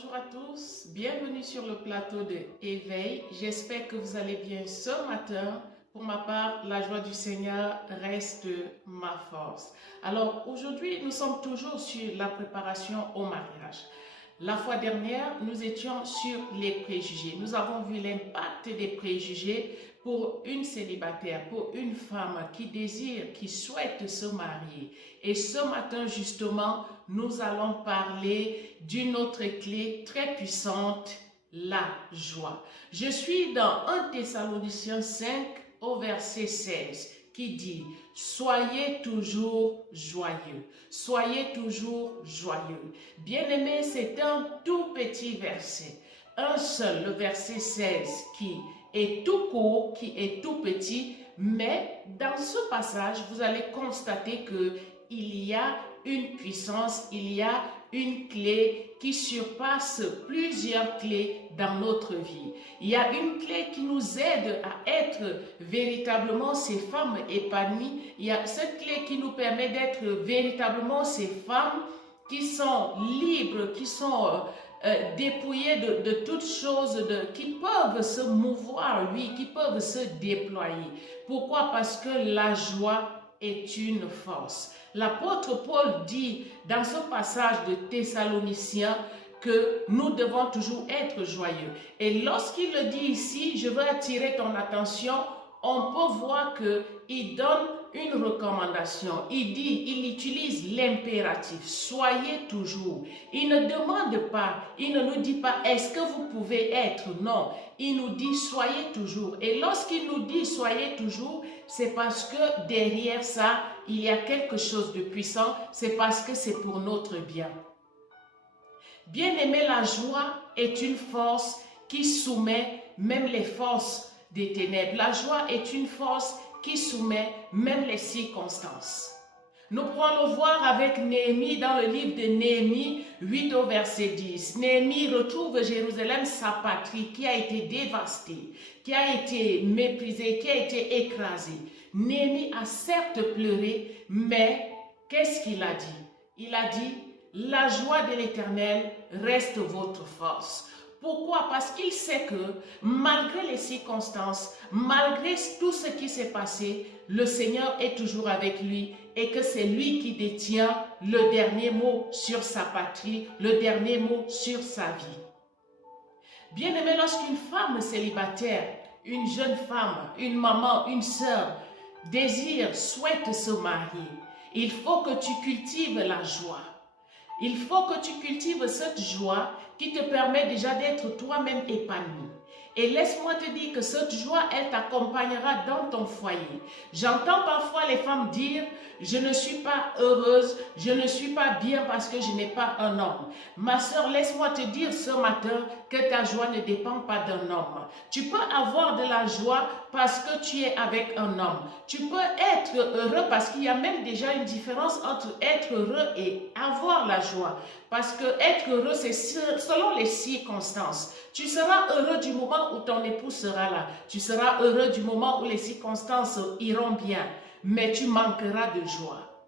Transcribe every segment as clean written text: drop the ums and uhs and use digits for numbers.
Bonjour à tous, bienvenue sur le plateau de Éveil. J'espère que vous allez bien ce matin. Pour ma part, la joie du Seigneur reste ma force. Alors aujourd'hui, nous sommes toujours sur la préparation au mariage. La fois dernière, nous étions sur les préjugés. Nous avons vu l'impact des préjugés pour une célibataire, pour une femme qui désire, qui souhaite se marier. Et ce matin, justement, nous allons parler d'une autre clé très puissante, la joie. Je suis dans 1 Thessaloniciens 5 au verset 16 qui dit « Soyez toujours joyeux, soyez toujours joyeux ». Bien-aimé, c'est un tout petit verset, un seul, le verset 16 qui est tout court, qui est tout petit, mais dans ce passage, vous allez constater qu'il y a une puissance, il y a une clé qui surpasse plusieurs clés dans notre vie. Il y a une clé qui nous aide à être véritablement ces femmes épanouies. Il y a cette clé qui nous permet d'être véritablement ces femmes qui sont libres, qui sont dépouillées de toutes choses, qui peuvent se mouvoir, oui, qui peuvent se déployer. Pourquoi? Parce que la joie est une force. L'apôtre Paul dit dans ce passage de Thessaloniciens que nous devons toujours être joyeux. Et lorsqu'il le dit ici, je veux attirer ton attention, on peut voir qu'il donne une recommandation. Il utilise l'impératif, soyez toujours. Il ne demande pas, il ne nous dit pas, est-ce que vous pouvez être? Non, il nous dit, soyez toujours. Et lorsqu'il nous dit, soyez toujours, c'est parce que derrière ça, il y a quelque chose de puissant, c'est parce que c'est pour notre bien. Bien-aimé, la joie est une force qui soumet même les forces des ténèbres. La joie est une force qui soumet même les circonstances. Nous pourrons le voir avec Néhémie dans le livre de Néhémie 8 au verset 10. Néhémie retrouve Jérusalem, sa patrie, qui a été dévastée, qui a été méprisée, qui a été écrasée. Néhémie a certes pleuré, mais qu'est-ce qu'il a dit? Il a dit, la joie de l'Éternel reste votre force. Pourquoi? Parce qu'il sait que malgré les circonstances, malgré tout ce qui s'est passé, le Seigneur est toujours avec lui et que c'est lui qui détient le dernier mot sur sa patrie, le dernier mot sur sa vie. Bien-aimé, lorsqu'une femme célibataire, une jeune femme, une maman, une sœur désire, souhaite se marier, il faut que tu cultives la joie. Il faut que tu cultives cette joie qui te permet déjà d'être toi-même épanoui. Et laisse-moi te dire que cette joie, elle t'accompagnera dans ton foyer. J'entends parfois les femmes dire, je ne suis pas heureuse, je ne suis pas bien parce que je n'ai pas un homme. Ma soeur, laisse-moi te dire ce matin que ta joie ne dépend pas d'un homme. Tu peux avoir de la joie parce que tu es avec un homme. Tu peux être heureux parce qu'il y a même déjà une différence entre être heureux et avoir la joie. Parce que être heureux, c'est selon les circonstances. Tu seras heureux du moment où ton époux sera là. Tu seras heureux du moment où les circonstances iront bien. Mais tu manqueras de joie.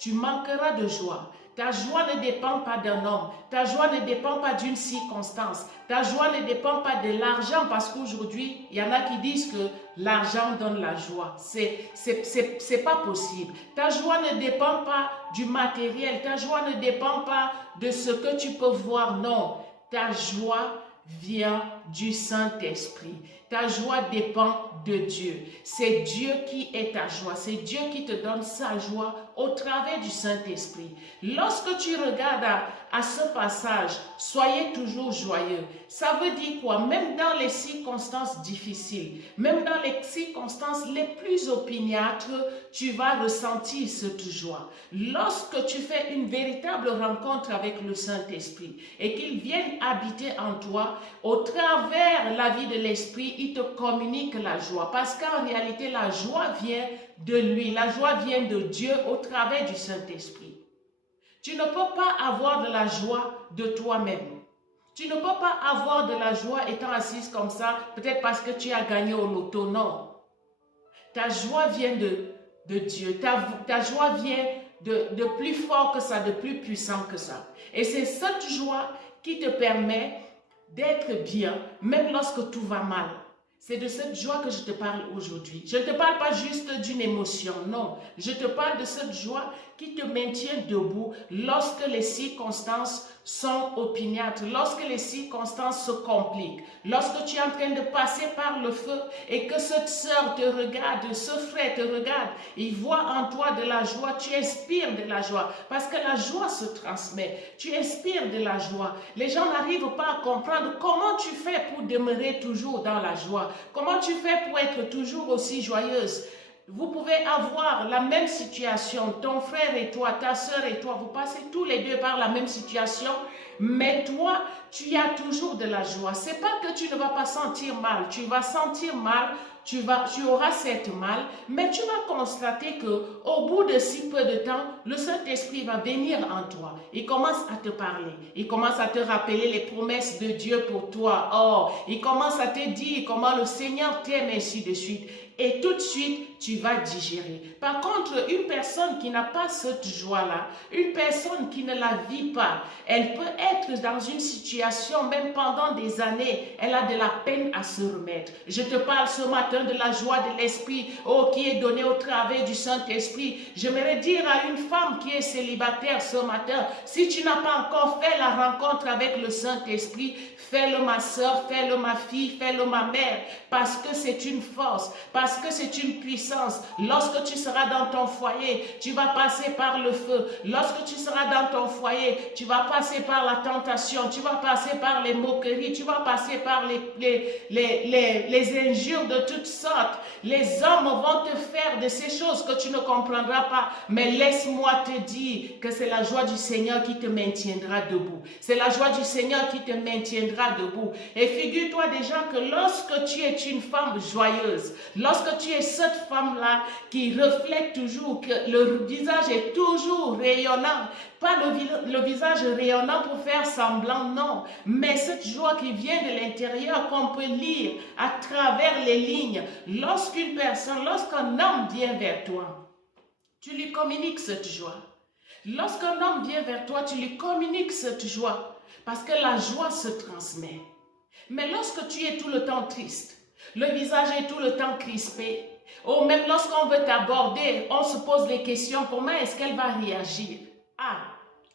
Tu manqueras de joie. Ta joie ne dépend pas d'un homme. Ta joie ne dépend pas d'une circonstance. Ta joie ne dépend pas de l'argent parce qu'aujourd'hui, il y en a qui disent que l'argent donne la joie. C'est pas possible. Ta joie ne dépend pas du matériel. Ta joie ne dépend pas de ce que tu peux voir. Non, ta joie vient du Saint-Esprit. Ta joie dépend de Dieu. C'est Dieu qui est ta joie. C'est Dieu qui te donne sa joie au travers du Saint-Esprit. Lorsque tu regardes à ce passage, soyez toujours joyeux. Ça veut dire quoi? Même dans les circonstances difficiles, même dans les circonstances les plus opiniâtres, tu vas ressentir cette joie. Lorsque tu fais une véritable rencontre avec le Saint-Esprit et qu'il vienne habiter en toi, au travers la vie de l'Esprit, il te communique la joie. Parce qu'en réalité, la joie vient de lui. La joie vient de Dieu au travers du Saint-Esprit. Tu ne peux pas avoir de la joie de toi-même. Tu ne peux pas avoir de la joie étant assise comme ça, peut-être parce que tu as gagné au loto. Non. Ta joie vient de Dieu. Ta joie vient de plus fort que ça, de plus puissant que ça. Et c'est cette joie qui te permet d'être bien, même lorsque tout va mal. C'est de cette joie que je te parle aujourd'hui. Je ne te parle pas juste d'une émotion, non. Je te parle de cette joie qui te maintient debout lorsque les circonstances sont opiniâtres, lorsque les circonstances se compliquent, lorsque tu es en train de passer par le feu et que cette sœur te regarde, ce frère te regarde, il voit en toi de la joie, tu inspires de la joie, parce que la joie se transmet, tu inspires de la joie. Les gens n'arrivent pas à comprendre comment tu fais pour demeurer toujours dans la joie, comment tu fais pour être toujours aussi joyeuse. Vous pouvez avoir la même situation, ton frère et toi, ta soeur et toi, vous passez tous les deux par la même situation, mais toi, tu as toujours de la joie. C'est pas que tu ne vas pas sentir mal, tu vas sentir mal, tu auras cette mal, mais tu vas constater que au bout de si peu de temps, le Saint-Esprit va venir en toi. Il commence à te parler, il commence à te rappeler les promesses de Dieu pour toi. Oh, il commence à te dire comment le Seigneur t'aime, ainsi de suite. Et tout de suite, tu vas digérer. Par contre, une personne qui n'a pas cette joie-là, une personne qui ne la vit pas, elle peut être dans une situation, même pendant des années, elle a de la peine à se remettre. Je te parle ce matin de la joie de l'Esprit, oh, qui est donnée au travers du Saint-Esprit. J'aimerais dire à une femme qui est célibataire ce matin, si tu n'as pas encore fait la rencontre avec le Saint-Esprit, fais-le ma soeur, fais-le ma fille, fais-le ma mère, parce que c'est une force, parce que c'est une puissance. Lorsque tu seras dans ton foyer, tu vas passer par le feu. Lorsque tu seras dans ton foyer, tu vas passer par la tentation, tu vas passer par les moqueries, tu vas passer par les injures de toutes sortes. Les hommes vont te faire de ces choses que tu ne comprendras pas. Mais laisse-moi te dire que c'est la joie du Seigneur qui te maintiendra debout. C'est la joie du Seigneur qui te maintiendra debout. Et figure-toi déjà que lorsque tu es une femme joyeuse, lorsque tu es cette femme-là qui reflète toujours, que le visage est toujours rayonnant, pas le visage rayonnant pour faire semblant, non, mais cette joie qui vient de l'intérieur qu'on peut lire à travers les lignes. Lorsqu'une personne, lorsqu'un homme vient vers toi, tu lui communiques cette joie. Lorsqu'un homme vient vers toi, tu lui communiques cette joie parce que la joie se transmet. Mais lorsque tu es tout le temps triste, le visage est tout le temps crispé, ou même lorsqu'on veut t'aborder, on se pose des questions, comment est-ce qu'elle va réagir? Ah,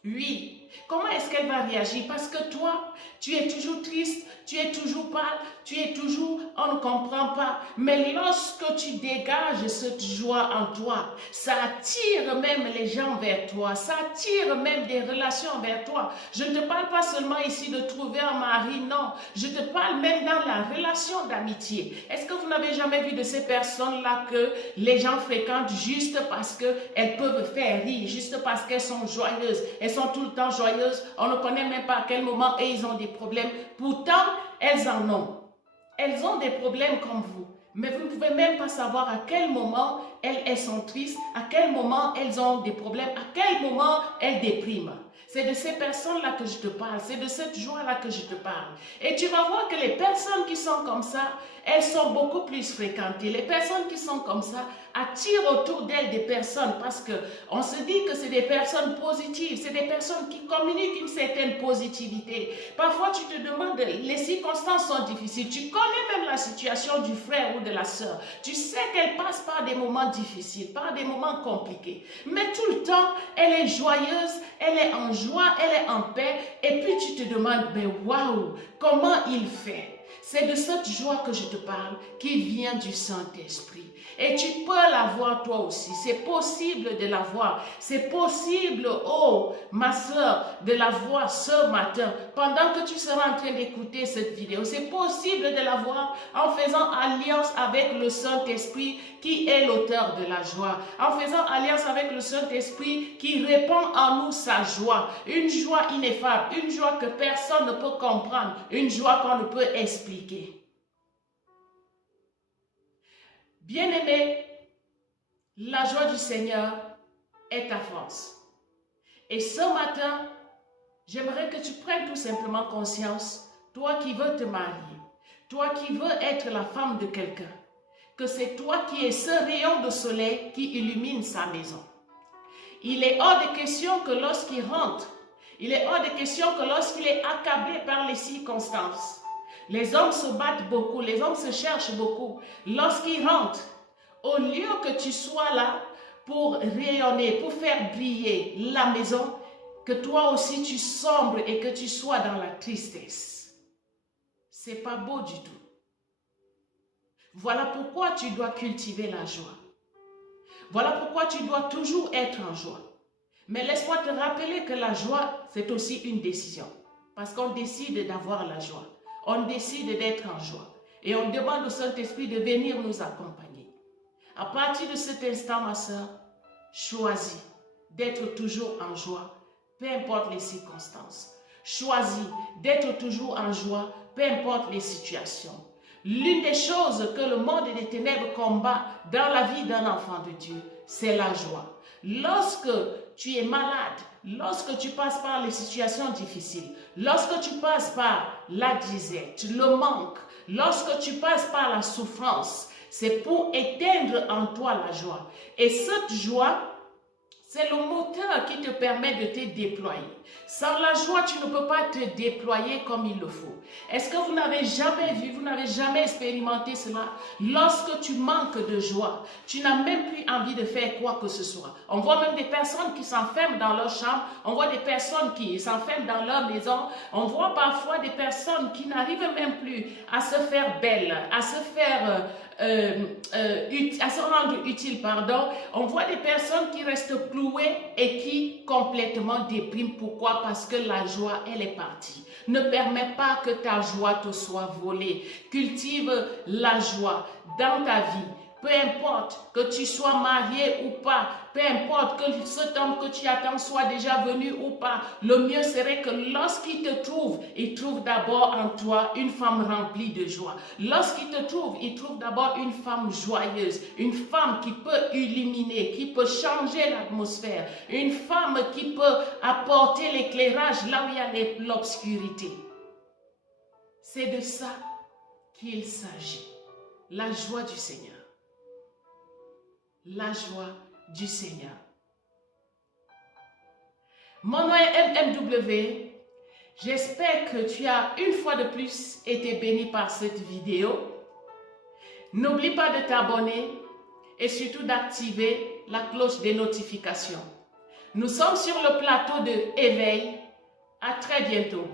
oui, comment est-ce qu'elle va réagir? Parce que toi, tu es toujours triste, tu es toujours pâle, tu es toujours, on ne comprend pas. Mais lorsque tu dégages cette joie en toi, ça attire même les gens vers toi, ça attire même des relations vers toi. Je ne te parle pas seulement ici de trouver un mari, non. Je te parle même dans la relation d'amitié. Est-ce que vous n'avez jamais vu de ces personnes-là que les gens fréquentent juste parce qu'elles peuvent faire rire, juste parce qu'elles sont joyeuses, elles sont tout le temps joyeuses, on ne connaît même pas à quel moment et ils ont des problèmes. Pourtant, elles en ont. Elles ont des problèmes comme vous. Mais vous ne pouvez même pas savoir à quel moment elles sont tristes, à quel moment elles ont des problèmes, à quel moment elles dépriment. C'est de ces personnes-là que je te parle, c'est de cette joie-là que je te parle. Et tu vas voir que les personnes qui sont comme ça, elles sont beaucoup plus fréquentées. Les personnes qui sont comme ça attirent autour d'elles des personnes parce qu'on se dit que c'est des personnes positives, c'est des personnes qui communiquent une certaine positivité. Parfois, tu te demandes, les circonstances sont difficiles. Tu connais même la situation du frère ou de la sœur. Tu sais qu'elle passe par des moments difficiles, par des moments compliqués. Mais tout le temps, elle est joyeuse, elle est en joie, elle est en paix. Et puis tu te demandes, mais waouh, comment il fait? C'est de cette joie que je te parle qui vient du Saint-Esprit. Et tu peux l'avoir toi aussi. C'est possible de l'avoir. C'est possible, oh, ma soeur, de l'avoir ce matin pendant que tu seras en train d'écouter cette vidéo. C'est possible de l'avoir en faisant alliance avec le Saint-Esprit qui est l'auteur de la joie. En faisant alliance avec le Saint-Esprit qui répand en nous sa joie. Une joie ineffable, une joie que personne ne peut comprendre, une joie qu'on ne peut expliquer. Bien-aimé, la joie du Seigneur est ta force. Et ce matin, j'aimerais que tu prennes tout simplement conscience, toi qui veux te marier, toi qui veux être la femme de quelqu'un, que c'est toi qui es ce rayon de soleil qui illumine sa maison. Il est hors de question que lorsqu'il rentre, Il est hors de question que lorsqu'il est accablé par les circonstances, les hommes se battent beaucoup, les hommes se cherchent beaucoup. Lorsqu'il rentre, au lieu que tu sois là pour rayonner, pour faire briller la maison, que toi aussi tu sombres et que tu sois dans la tristesse. C'est pas beau du tout. Voilà pourquoi tu dois cultiver la joie. Voilà pourquoi tu dois toujours être en joie. Mais laisse-moi te rappeler que la joie, c'est aussi une décision. Parce qu'on décide d'avoir la joie. On décide d'être en joie. Et on demande au Saint-Esprit de venir nous accompagner. À partir de cet instant, ma soeur, choisis d'être toujours en joie, peu importe les circonstances. Choisis d'être toujours en joie, peu importe les situations. L'une des choses que le monde des ténèbres combat dans la vie d'un enfant de Dieu, c'est la joie. Lorsque tu es malade, lorsque tu passes par les situations difficiles, lorsque tu passes par la disette, le manque, lorsque tu passes par la souffrance, c'est pour éteindre en toi la joie. Et cette joie, c'est le moteur qui te permet de te déployer. Sans la joie, tu ne peux pas te déployer comme il le faut. Est-ce que vous n'avez jamais vu, vous n'avez jamais expérimenté cela? Lorsque tu manques de joie, tu n'as même plus envie de faire quoi que ce soit. On voit même des personnes qui s'enferment dans leur chambre, on voit des personnes qui s'enferment dans leur maison, on voit parfois des personnes qui n'arrivent même plus à se faire belles, à se faire... à se rendre utile, pardon. On voit des personnes qui restent clouées et qui complètement dépriment. Pourquoi? Parce que la joie, elle est partie. Ne permets pas que ta joie te soit volée. Cultive la joie dans ta vie. Peu importe que tu sois marié ou pas, peu importe que cet homme que tu attends soit déjà venu ou pas, le mieux serait que lorsqu'il te trouve, il trouve d'abord en toi une femme remplie de joie. Lorsqu'il te trouve, il trouve d'abord une femme joyeuse, une femme qui peut illuminer, qui peut changer l'atmosphère, une femme qui peut apporter l'éclairage là où il y a l'obscurité. C'est de ça qu'il s'agit. La joie du Seigneur. La joie du Seigneur. Mon nom est MMW. J'espère que tu as une fois de plus été béni par cette vidéo. N'oublie pas de t'abonner et surtout d'activer la cloche des notifications. Nous sommes sur le plateau de Éveil. À très bientôt.